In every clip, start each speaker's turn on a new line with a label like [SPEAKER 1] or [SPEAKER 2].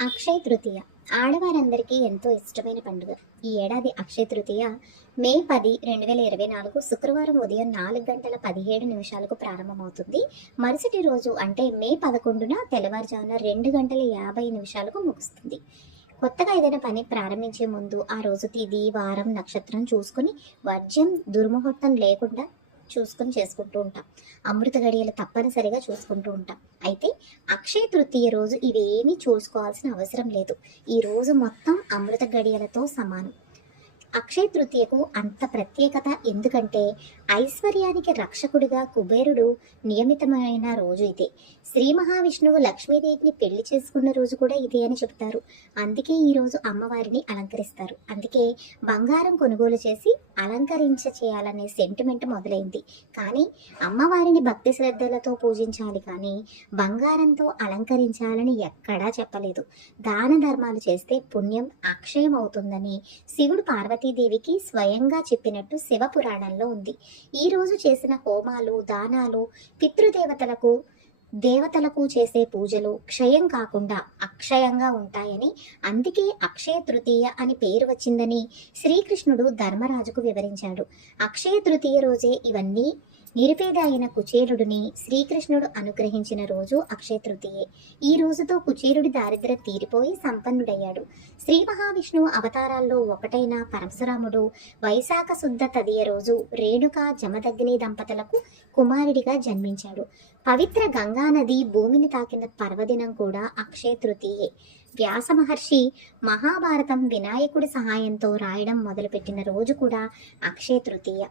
[SPEAKER 1] అక్షయ తృతీయ. ఆడవారందరికీ ఎంతో ఇష్టమైన పండుగ. ఈ ఏడాది అక్షయ తృతీయ మే పది రెండు వేల ఇరవై నాలుగు శుక్రవారం ఉదయం నాలుగు గంటల పదిహేడు నిమిషాలకు ప్రారంభమవుతుంది. మరుసటి రోజు అంటే మే పదకొండున తెల్లవారుజామున రెండు గంటల యాభై నిమిషాలకు ముగుస్తుంది. కొత్తగా ఏదైనా పని ప్రారంభించే ముందు ఆ రోజు తిది వారం నక్షత్రం చూసుకుని వర్జ్యం దుర్ముహూర్తం లేకుండా చూసుకొని చేసుకుంటూ ఉంటాం. అమృత గడియలు తప్పనిసరిగా చూసుకుంటూ ఉంటాం. అయితే అక్షయ తృతీయ రోజు ఇవేమీ చూసుకోవాల్సిన అవసరం లేదు. ఈ రోజు మొత్తం అమృత గడియలతో సమానం. అక్షయ తృతీయకు అంత ప్రత్యేకత ఎందుకంటే ఐశ్వర్యానికి రక్షకుడిగా కుబేరుడు నియమితమైన రోజు ఇదే. శ్రీ మహావిష్ణువు లక్ష్మీదేవిని పెళ్ళి చేసుకున్న రోజు కూడా ఇదే అని చెప్తారు అందుకే ఈ రోజు అమ్మవారిని అలంకరిస్తారు. అందుకే బంగారం కొనుగోలు చేసి అలంకరించ చేయాలనే సెంటిమెంట్ మొదలైంది. కానీ అమ్మవారిని భక్తి శ్రద్ధలతో పూజించాలి కానీ బంగారంతో అలంకరించాలని ఎక్కడా చెప్పలేదు. దాన ధర్మాలు చేస్తే పుణ్యం అక్షయం అవుతుందని శివుడు పార్వతీదేవికి స్వయంగా చెప్పినట్టు శివ పురాణంలో ఉంది. ఈ రోజు చేసిన హోమాలు దానాలు పితృదేవతలకు దేవతలకు చేసే పూజలు క్షయం కాకుండా అక్షయంగా ఉంటాయని అందుకే అక్షయ తృతీయ అని పేరు వచ్చిందని శ్రీకృష్ణుడు ధర్మరాజుకు వివరించాడు. అక్షయ తృతీయ రోజే ఇవన్నీ నిరుపేద అయిన కుచేరుడిని శ్రీకృష్ణుడు అనుగ్రహించిన రోజు అక్షయ తృతీయే. ఈ రోజుతో కుచేరుడి దారిద్ర తీరిపోయి సంపన్నుడయ్యాడు. శ్రీ మహావిష్ణువు అవతారాల్లో ఒకటైన పరశురాముడు వైశాఖ శుద్ధ తదియ రోజు రేణుక జమదగ్ని దంపతులకు కుమారుడిగా జన్మించాడు. పవిత్ర గంగా నది భూమిని తాకిన పర్వదినం కూడా అక్షయ తృతీయే. వ్యాస మహర్షి మహాభారతం వినాయకుడి సహాయంతో రాయడం మొదలుపెట్టిన రోజు కూడా అక్షయ తృతీయ.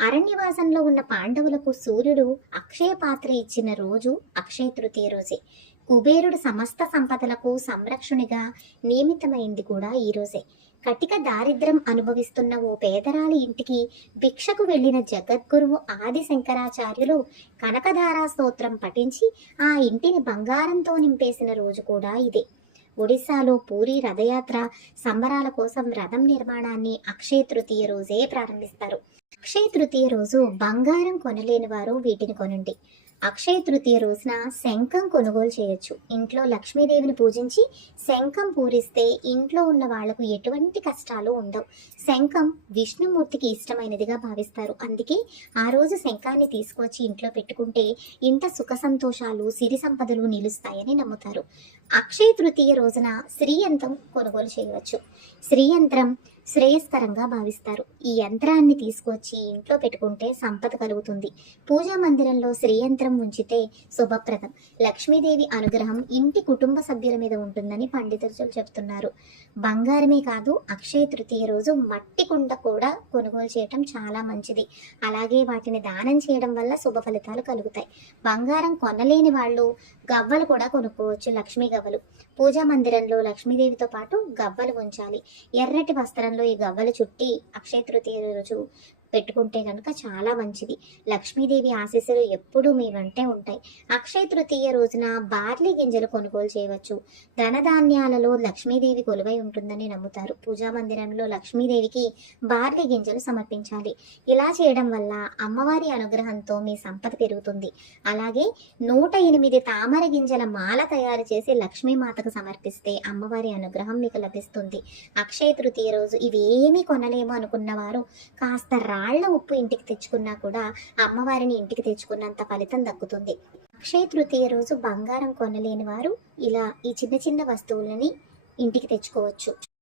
[SPEAKER 1] అరణ్యవాసంలో ఉన్న పాండవులకు సూర్యుడు అక్షయ పాత్ర ఇచ్చిన రోజు అక్షయ తృతీయ రోజే. కుబేరుడు సమస్త సంపదలకు సంరక్షణిగా నియమితమైంది కూడా ఈ రోజే. కటిక దారిద్ర్యం అనుభవిస్తున్న ఓ పేదరాలి ఇంటికి భిక్షకు వెళ్ళిన జగద్గురువు ఆది శంకరాచార్యులు కనకధారా స్తోత్రం పఠించి ఆ ఇంటిని బంగారంతో నింపేసిన రోజు కూడా ఇదే. ఒడిశాలో పూరి రథయాత్ర సంబరాల కోసం రథం నిర్మాణాన్ని అక్షయ తృతీయ రోజే ప్రారంభిస్తారు. అక్షయ తృతీయ రోజు బంగారం కొనలేని వారు వీటిని కొనండి. అక్షయ తృతీయ రోజున శంఖం కొనుగోలు చేయొచ్చు. ఇంట్లో లక్ష్మీదేవిని పూజించి శంఖం పూరిస్తే ఇంట్లో ఉన్న వాళ్ళకు ఎటువంటి కష్టాలు ఉండవు. శంఖం విష్ణుమూర్తికి ఇష్టమైనదిగా భావిస్తారు. అందుకే ఆ రోజు శంఖాన్ని తీసుకొచ్చి ఇంట్లో పెట్టుకుంటే ఇంట సుఖ సంతోషాలు సిరి సంపదలు నిలుస్తాయని నమ్ముతారు. అక్షయ తృతీయ రోజున శ్రీయంత్రం కొనుగోలు చేయవచ్చు. శ్రీయంత్రం శ్రేయస్కరంగా భావిస్తారు. ఈ యంత్రాన్ని తీసుకొచ్చి ఇంట్లో పెట్టుకుంటే సంపద కలుగుతుంది. పూజా మందిరంలో శ్రీయంత్రం ఉంచితే శుభప్రదం. లక్ష్మీదేవి అనుగ్రహం ఇంటి కుటుంబ సభ్యుల మీద ఉంటుందని పండితులు చెప్తున్నారు. బంగారమే కాదు అక్షయ తృతీయ రోజు మట్టి కుండ కూడా కొనుగోలు చేయటం చాలా మంచిది. అలాగే వాటిని దానం చేయడం వల్ల శుభ ఫలితాలు కలుగుతాయి. బంగారం కొనలేని వాళ్ళు గవ్వలు కూడా కొనుక్కోవచ్చు లక్ష్మీ గవ్వలు. పూజా మందిరంలో లక్ష్మీదేవితో పాటు గవ్వలు ఉంచాలి. ఎర్రటి వస్త్రంలో ఈ గవ్వలు చుట్టి అక్షయ తృతీయ రోజు పెట్టుకుంటే కనుక చాలా మంచిది. లక్ష్మీదేవి ఆశీస్సులు ఎప్పుడూ మీ వెంటే ఉంటాయి. అక్షయ తృతీయ రోజున బార్లీ గింజలు కొనుగోలు చేయవచ్చు. ధనధాన్యాలలో లక్ష్మీదేవి కొలువై ఉంటుందని నమ్ముతారు. పూజా మందిరంలో లక్ష్మీదేవికి బార్లీ గింజలు సమర్పించాలి. ఇలా చేయడం వల్ల అమ్మవారి అనుగ్రహంతో మీ సంపద పెరుగుతుంది. అలాగే నూట ఎనిమిది తామర గింజల మాల తయారు చేసి లక్ష్మీమాతకు సమర్పిస్తే అమ్మవారి అనుగ్రహం మీకు లభిస్తుంది. అక్షయ తృతీయ రోజు ఇవేమీ కొనలేము అనుకున్నవారు కాస్త రాళ్ళ ఉప్పు ఇంటికి తెచ్చుకున్నా కూడా అమ్మవారిని ఇంటికి తెచ్చుకున్నంత ఫలితం దక్కుతుంది. అక్షయ తృతీయ రోజు బంగారం కొనలేని వారు ఇలా ఈ చిన్న చిన్న వస్తువులని ఇంటికి తెచ్చుకోవచ్చు.